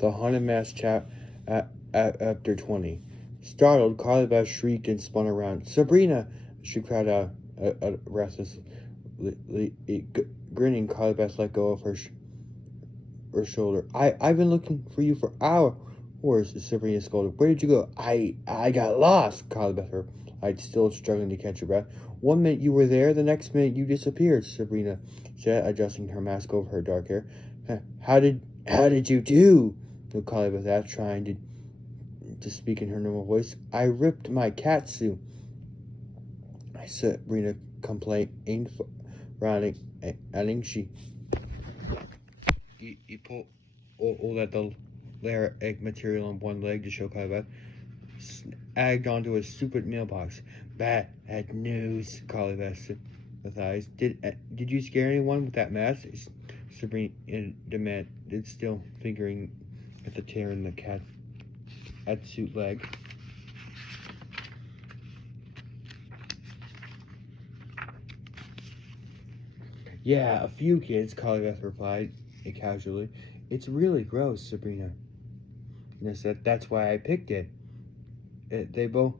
The haunted mask chat after 20. Startled, Carly Beth shrieked and spun around. Sabrina! She cried out, restlessly. Grinning, Carly Beth let go of her shoulder. I've been looking for you for hours, Sabrina scolded. Where did you go? I got lost, Carly Beth replied, still struggling to catch her breath. 1 minute you were there, the next minute you disappeared, Sabrina said, adjusting her mask over her dark hair. How did you do? Carly Beth asked, trying to speak in her normal voice. I ripped my cat suit, Sabrina complained, frowning. You pull all that the layer egg material on one leg to show Carly Beth. Snagged onto a stupid mailbox. Bad news, Carly Beth sympathized. Did you scare anyone with that mask? Sabrina demanded, still fingering at the tear in the cat suit leg. Yeah, a few kids, Carly Beth replied casually. It's really gross, Sabrina said. That's why I picked it. They both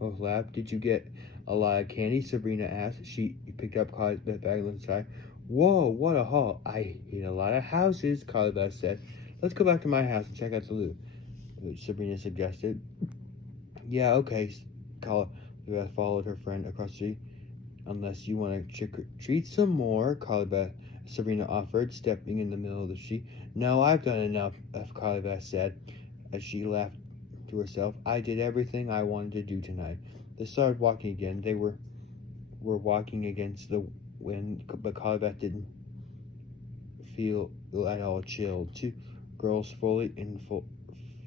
laughed. Did you get a lot of candy? Sabrina asked. She picked up Carly Beth's bag and inside. Whoa, what a haul. I hit a lot of houses, Carly Beth said. Let's go back to my house and check out the loot, Sabrina suggested. Yeah, okay. Carly Beth followed her friend across the street. Unless you want to trick-or-treat some more, Sabrina offered, stepping in the middle of the street. No, I've done enough, Carly Beth said, as she laughed to herself. I did everything I wanted to do tonight. They started walking again. They were walking against the wind, but Carly Beth didn't feel at all chilled. Two girls fully and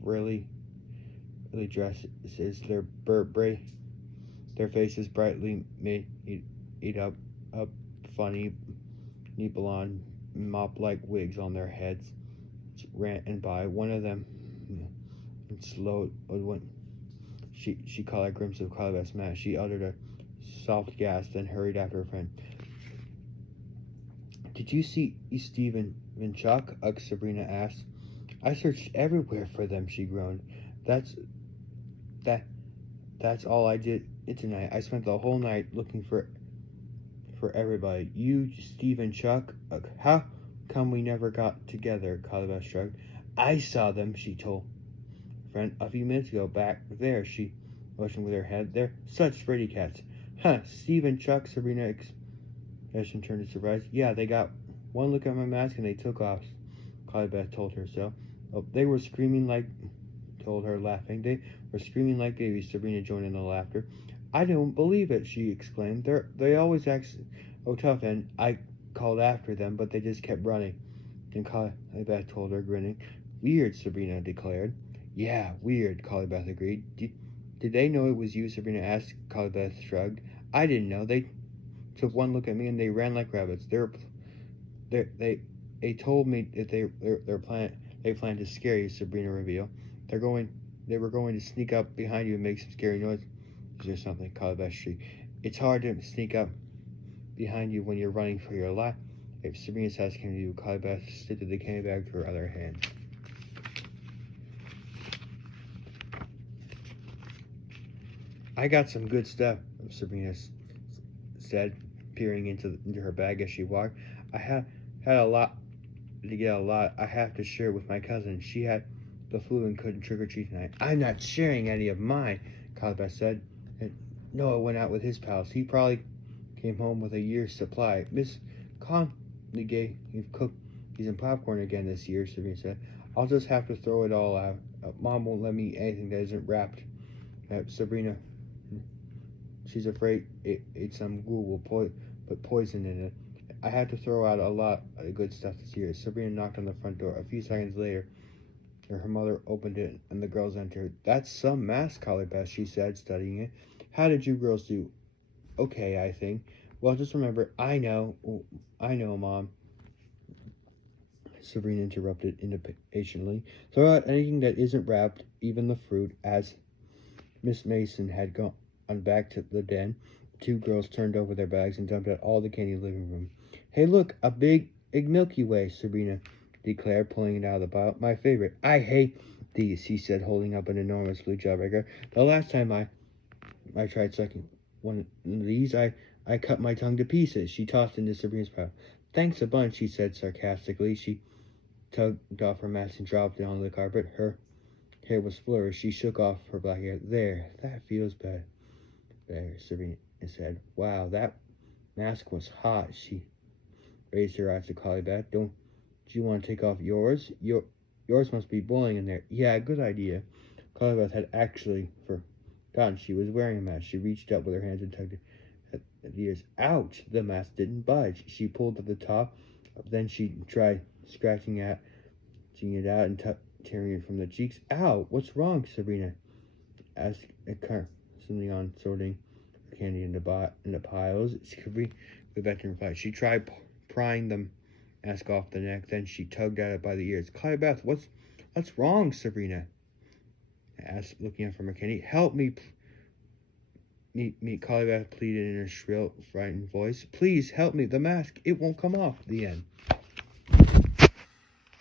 really dressed, their faces brightly made eat up funny blonde mop-like wigs on their heads ran and by. One of them slowed when she caught a glimpse of Carly Beth's mask. She uttered a soft gasp, then hurried after her friend. Did you see Steve and Chuck? Sabrina asked. I searched everywhere for them, she groaned. That's all I did tonight. I spent the whole night looking for everybody. You, Steve, and Chuck. How come we never got together? Carly Beth shrugged. I saw them, she told her friend, a few minutes ago. Back there, she motioned with her head. They're such pretty cats. Huh, Steve and Chuck, Sabrina expression turned to surprise. Yeah, they got one look at my mask and they took off, Carly Beth told her so. Oh, they were screaming told her, laughing. They were screaming like babies. Sabrina joined in the laughter. I don't believe it, she exclaimed. They always act so tough, and I called after them, but they just kept running. And Carly Beth told her, grinning. Weird, Sabrina declared. Yeah, weird, Carly Beth agreed. Did they know it was you? Sabrina asked. Carly Beth shrugged. I didn't know. They took one look at me and they ran like rabbits. They told me that they planned to scare you, Sabrina revealed. They were going to sneak up behind you and make some scary noise or something, Carly Beth shrieked. It's hard to sneak up behind you when you're running for your life. If Sabrina's house came to you, Carly Beth shifted the candy bag to her other hand. I got some good stuff, Sabrina said, peering into her bag as she walked. I had a lot to get a lot. I have to share it with my cousin. She had the flu and couldn't trick-or-treat tonight. I'm not sharing any of mine, Carly Beth said. And Noah went out with his pals. He probably came home with a year's supply. Miss Conley gave cookies and popcorn again this year, Sabrina said. I'll just have to throw it all out. Mom won't let me eat anything that isn't wrapped. Sabrina, she's afraid some ghoul will put poison in it. I had to throw out a lot of good stuff this year. Sabrina knocked on the front door. A few seconds later, her mother opened it and the girls entered. That's some mask, Carly Beth, she said, studying it. How did you girls do? Okay, I think. Well, just remember, I know, Mom. Sabrina interrupted impatiently. Throw out anything that isn't wrapped, even the fruit. As Miss Mason had gone back to the den, the two girls turned over their bags and dumped out all the candy in the living room. Hey, look, a big Milky Way, Sabrina declared, pulling it out of the bottle. My favorite. I hate these, he said, holding up an enormous blue Jawbreaker. The last time I tried sucking one of these, I cut my tongue to pieces. She tossed into Sabrina's pile. Thanks a bunch, she said sarcastically. She tugged off her mask and dropped it on the carpet. Her hair was flourished. She shook off her black hair. There, that feels better, Sabrina said. Wow, that mask was hot. She raised her eyes to Collybeth. Don't you want to take off yours? Yours must be boiling in there. Yeah, good idea. Collybeth had actually forgotten she was wearing a mask. She reached up with her hands and tugged at the ears. Ouch! The mask didn't budge. She pulled at the top. Then she tried scratching it out and tearing it from the cheeks. Ow! What's wrong? Sabrina asked, something on sorting candy into piles. Rebecca replied. She tried prying the mask off the neck. Then she tugged at it by the ears. Collybeth, what's wrong? Sabrina asked, looking up from her candy. Help me, Collybeth pleaded in her shrill, frightened voice. Please help me. The mask, it won't come off. The end.